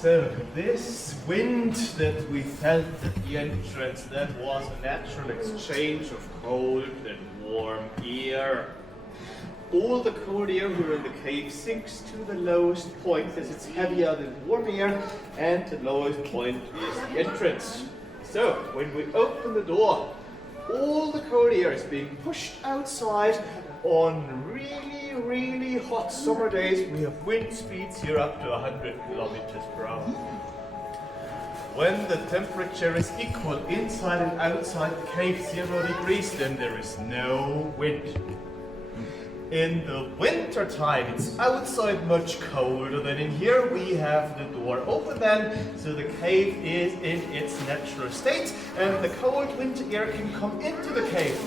So this wind that we felt at the entrance, that was a natural exchange of cold and warm air. All the cold air here in the cave sinks to the lowest point as it's heavier than warm air, and the lowest point is the entrance. So when we open the door, all the cold air is being pushed outside. On really hot summer days, we have wind speeds here up to 100 kilometers per hour. When the temperature is equal inside and outside the cave, 0 degrees, then there is no wind. In the winter time, it's outside much colder than in here. We have the door open then, so the cave is in its natural state, and the cold winter air can come into the cave.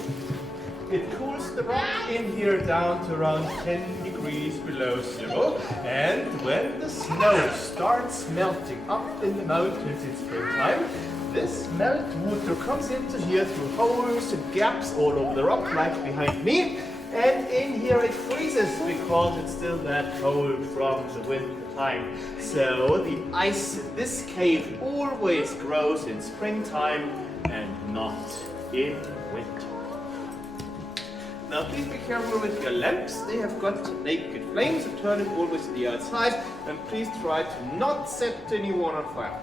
It cools the rock in here down to around 10 degrees below zero, and when the snow starts melting up in the mountains in springtime, this melt water comes into here through holes and gaps all over the rock, like behind me, and in here it freezes because it's still that cold from the winter time. So the ice in this cave always grows in springtime and not in winter. Now please be careful with your lamps. They have got naked flames, so turn it always to the outside, and please try to not set anyone on fire.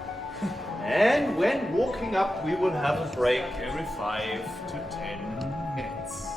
And when walking up, we will have a break every 5 to 10 minutes.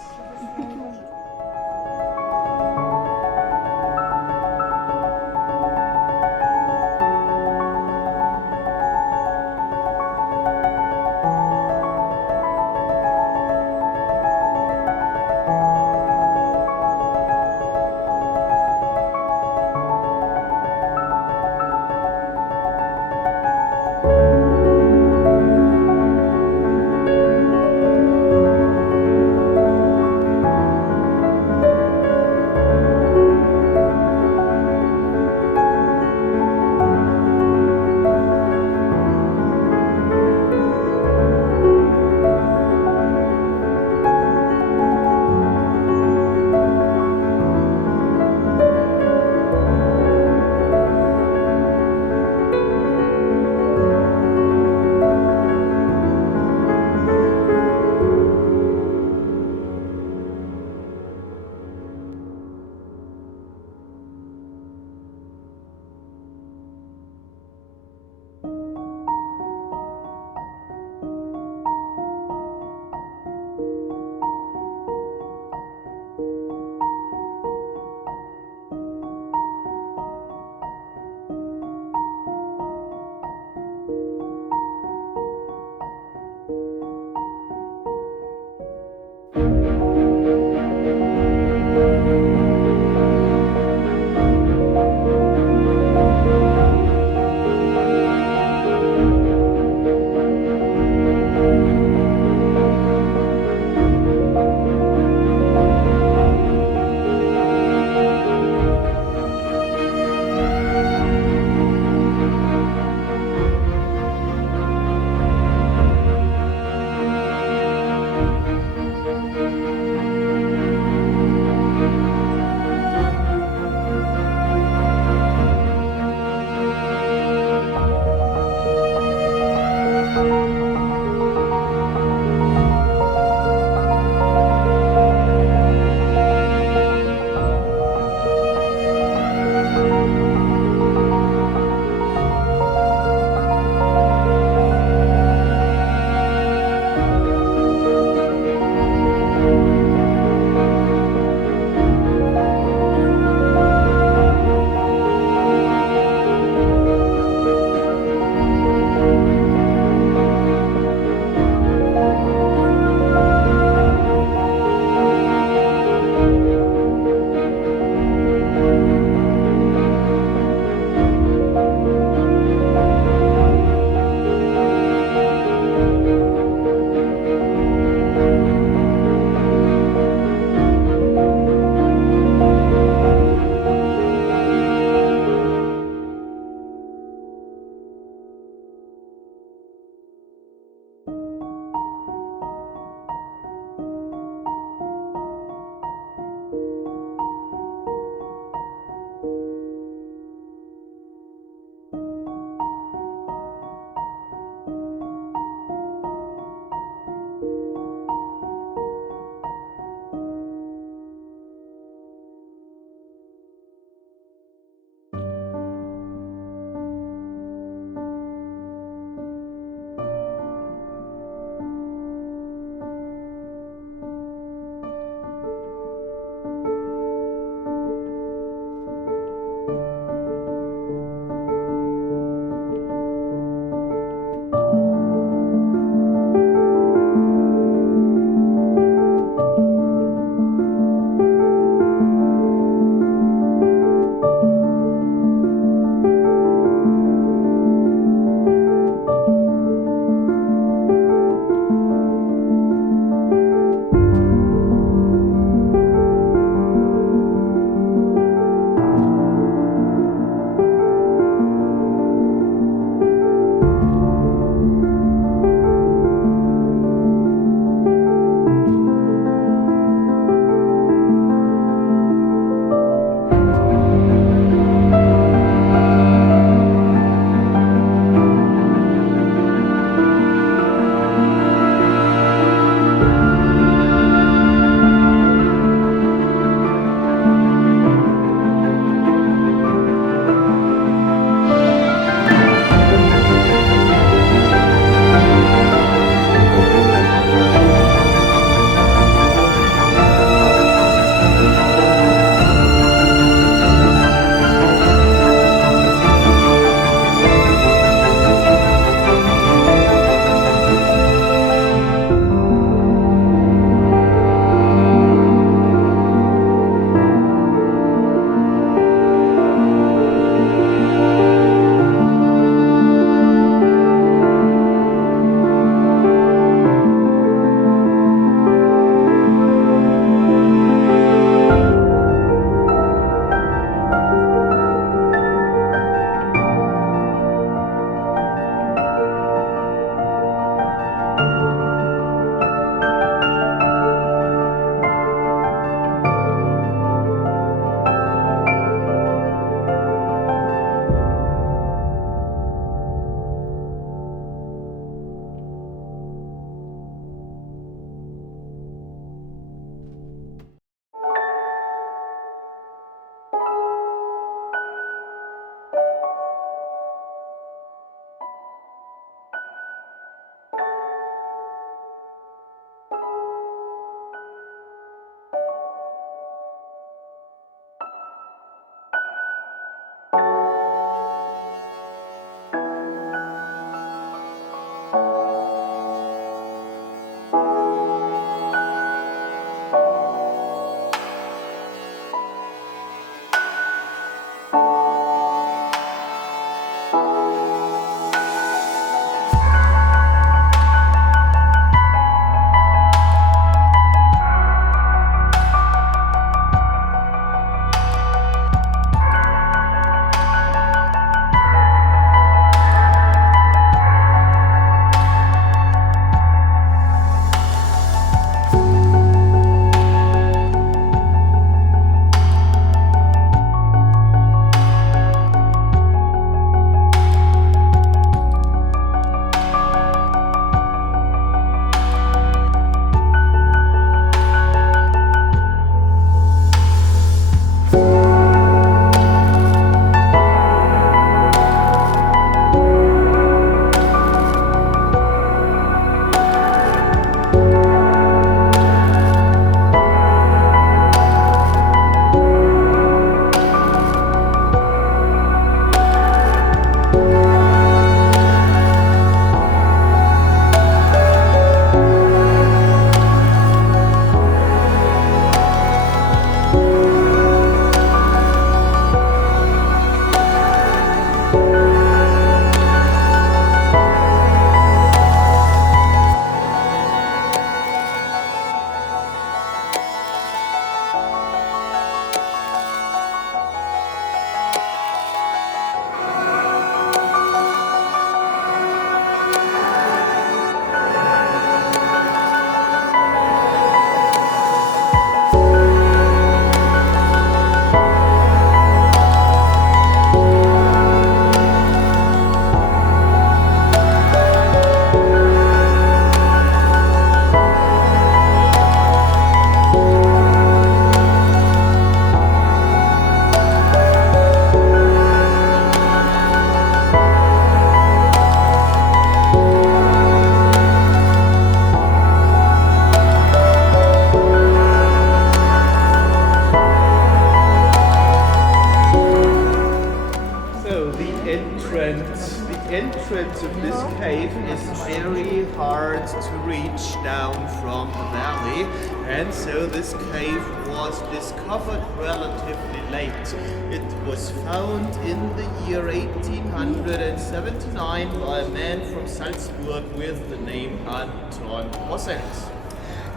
down from the valley, and so this cave was discovered relatively late. It was found in the year 1879 by a man from Salzburg with the name Anton Posselt.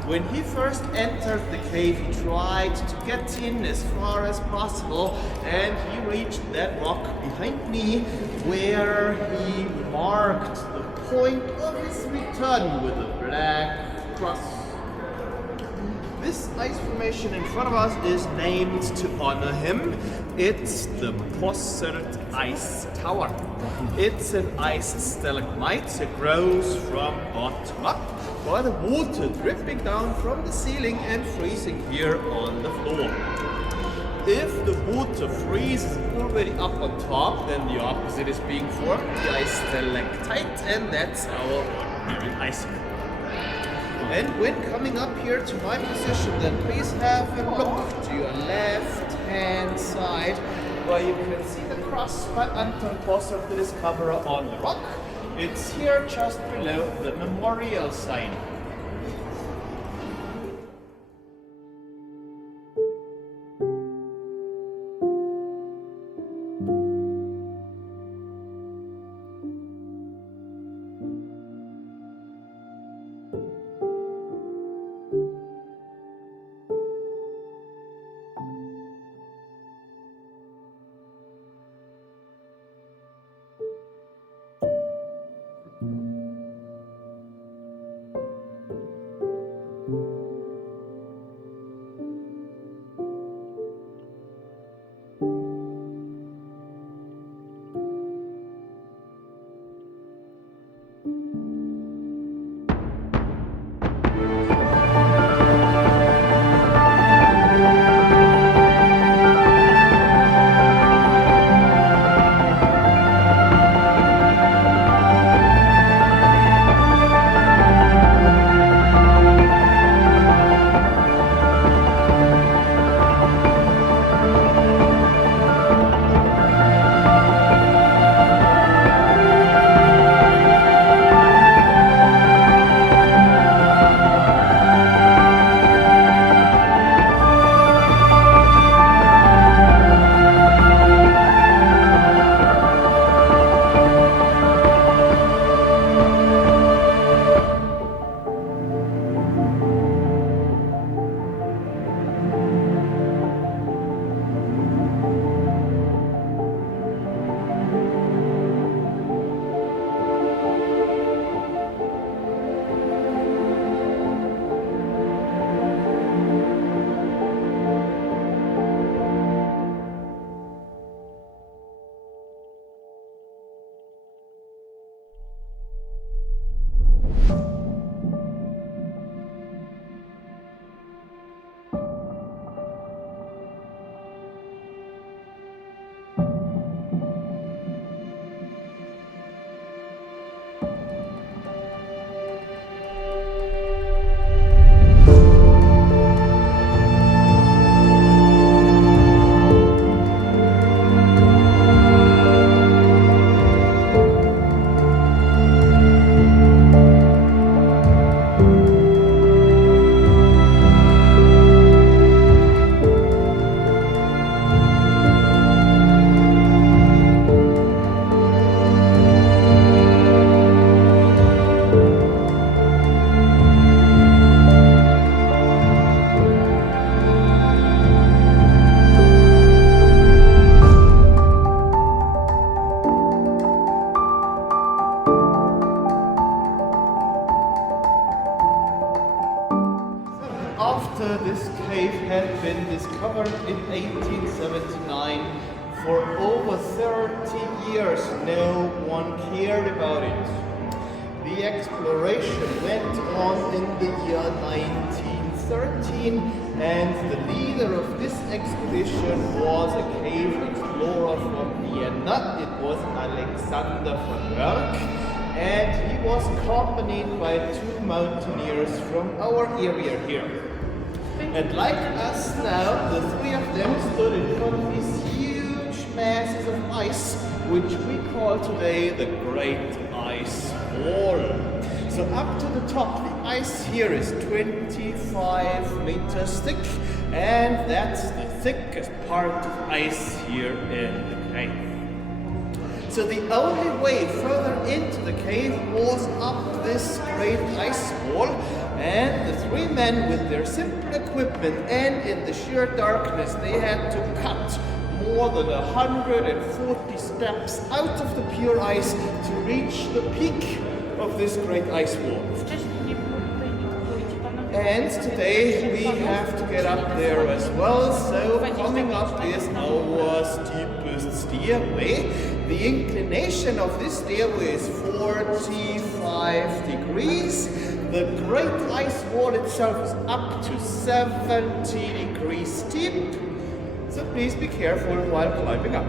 When he first entered the cave, he tried to get in as far as possible, and he reached that rock behind me where he marked the point of his return with a black cross. This ice formation in front of us is named to honor him. It's the Posselt Ice Tower. It's an ice stalagmite that grows from bottom up by the water dripping down from the ceiling and freezing here on the floor. If the water freezes already up on top, then the opposite is being formed, the ice stalactite, and that's our ordinary icicle. And when coming up here to my position, then please have a look to your left-hand side, where you can see the cross by Anton Posselt, the discoverer, on the rock. It's here just below the memorial sign. After this cave had been discovered in 1879, for over 30 years no one cared about it. The exploration went on in the year 1913, and the leader of this expedition was a cave explorer from Vienna. It was Alexander von Berg, and he was accompanied by two mountaineers from our area here. And like us now, the three of them stood in front of these huge masses of ice, which we call today the Great Ice Wall. So up to the top, the ice here is 25 meters thick, and that's the thickest part of ice here in the cave. So the only way further into the cave was up this great ice wall, and the three men with their simple equipment and in the sheer darkness they had to cut more than 140 steps out of the pure ice to reach the peak of this great ice wall. And today we have to get up there as well, so coming up is our steepest stairway. The inclination of this stairway is 45 degrees. The great ice wall itself is up to 70 degrees steep, so please be careful while climbing up.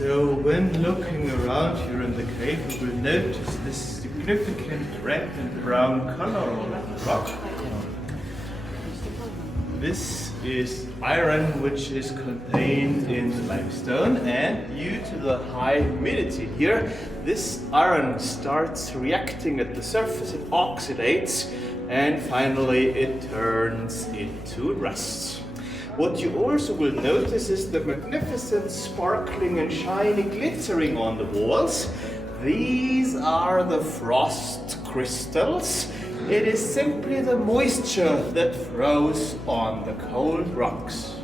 So when looking around here in the cave, you will notice this significant red and brown color on the rock. This is iron which is contained in the limestone, and due to the high humidity here, this iron starts reacting at the surface, it oxidates, and finally it turns into rust. What you also will notice is the magnificent sparkling and shiny glittering on the walls. These are the frost crystals. It is simply the moisture that froze on the cold rocks.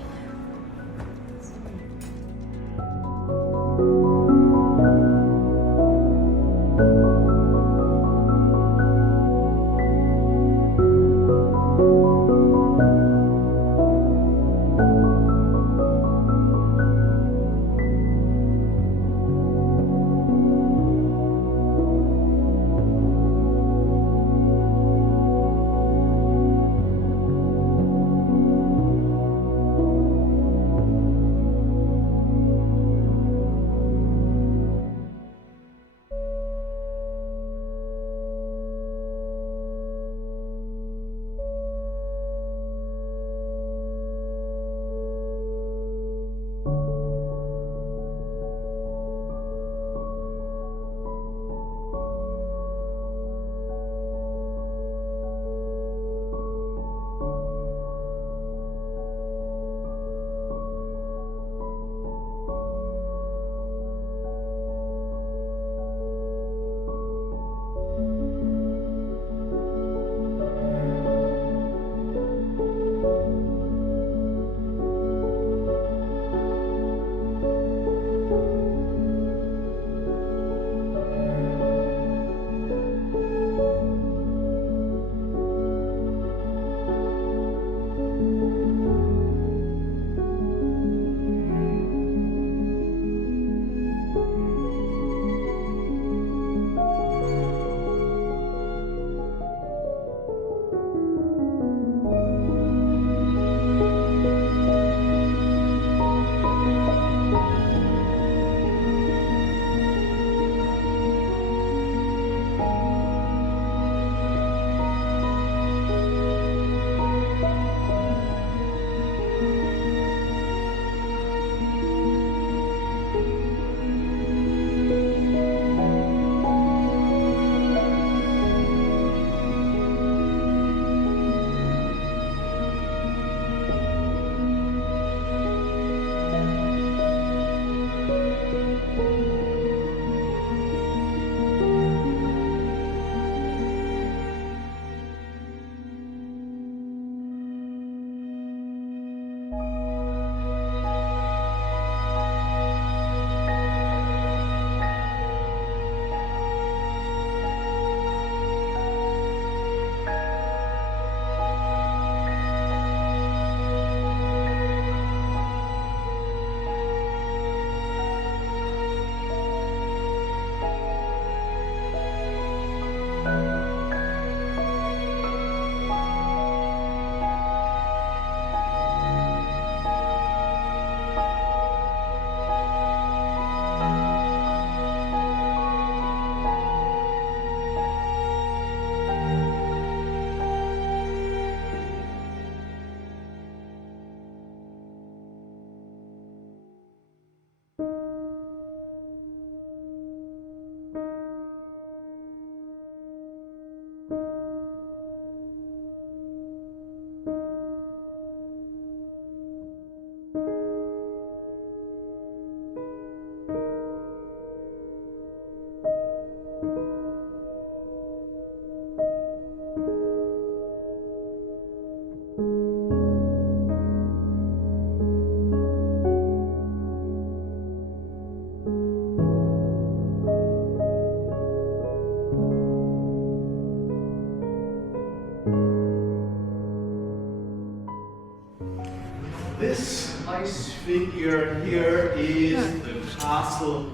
This ice figure here is the castle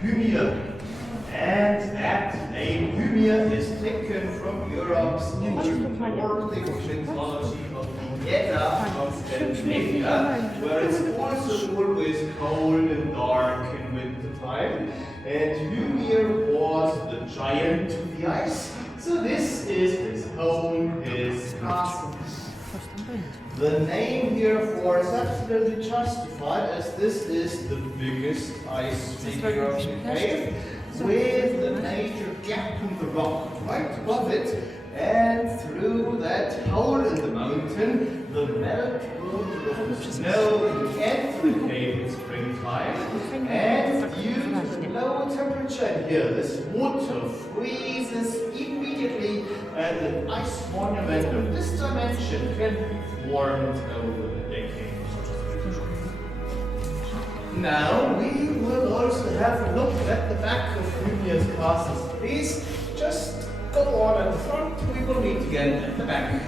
Hymir. And that name Hymir is taken from Europe's ancient Nordic mythology of the Edda of Scandinavia, where it's also always cold and dark in winter time. And Hymir was the giant of the ice, so this is his home, his castle. The name absolutely justified, as this is the biggest ice figure of the cave, with a major gap in the rock right above it, and through that hole in the mountain, the meltwater of the snow can enter the cave in springtime, and due to the low temperature in here, this water freezes immediately, and an ice monument of this dimension can be formed over the decades. Now we will also have a look at the back of Hrungnir's castles. Please just go on at the front. We will meet again at the back.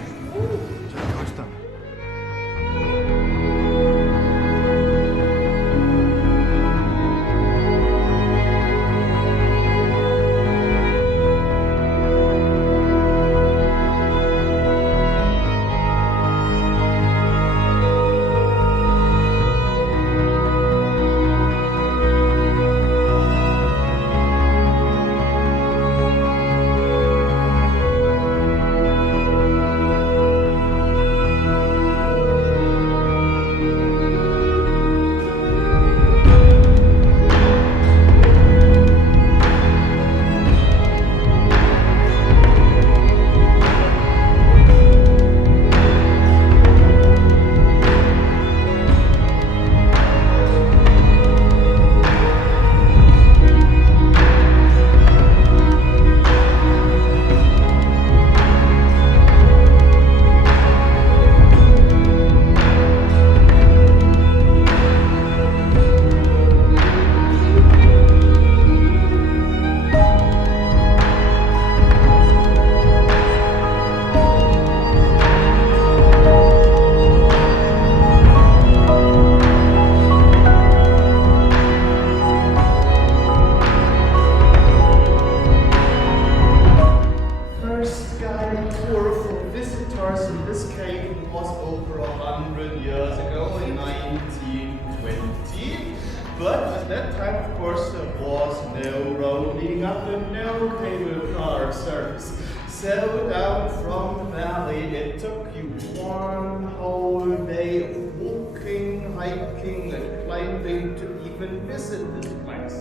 So down from the valley, it took you one whole day of walking, hiking, and climbing to even visit this place.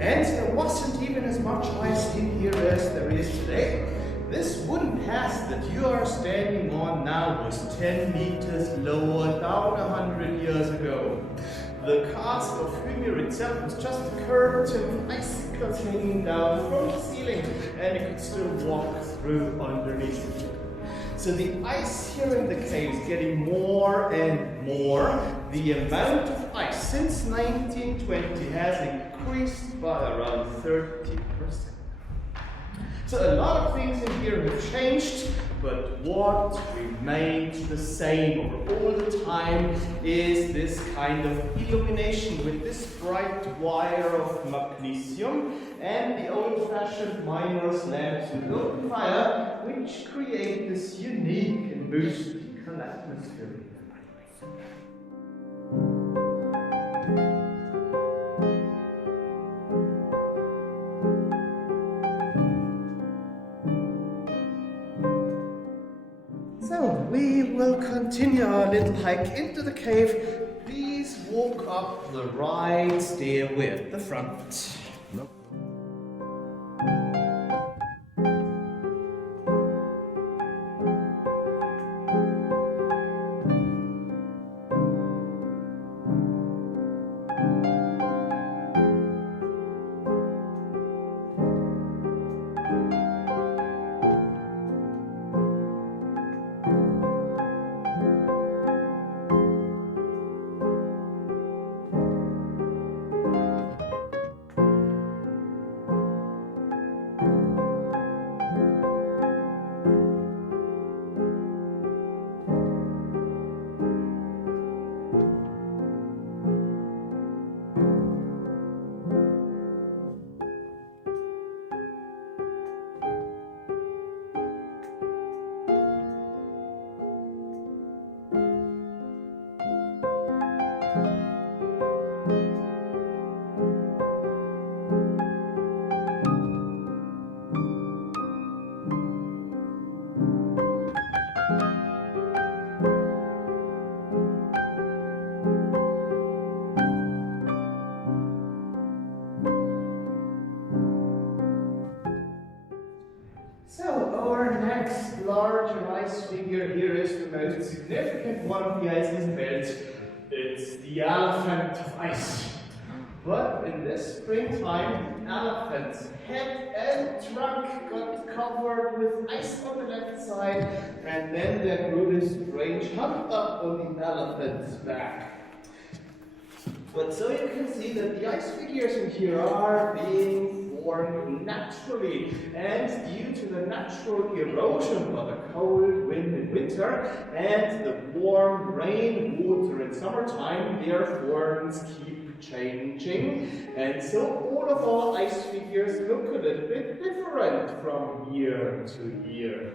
And there wasn't even as much ice in here as there is today. This wooden path that you are standing on now was 10 meters lower down 100 years ago. The castle of Hrungnir itself was just a curtain of icicles hanging down from the ceiling, and you could still walk through underneath it. So the ice here in the cave is getting more and more. The amount of ice since 1920 has increased by around 30%. So a lot of things in here have changed, but what remains the same over all the time is this kind of illumination with this bright wire of magnesium and the old-fashioned miner's lamps with open fire, which create this unique and mystical atmosphere. We will continue our little hike into the cave. Please walk up the right stairway at the front. figure here is the most significant one of the Eisriesenwelt. It's the elephant of ice. But in this springtime, the elephant's head and trunk got covered with ice on the left side, and then there grew this strange hump up on the elephant's back. But so you can see that the ice figures in here are being formed naturally, and due to the natural erosion by the cold wind in winter and the warm rain water in summertime, their forms keep changing, and so all of our ice figures look a little bit different from year to year.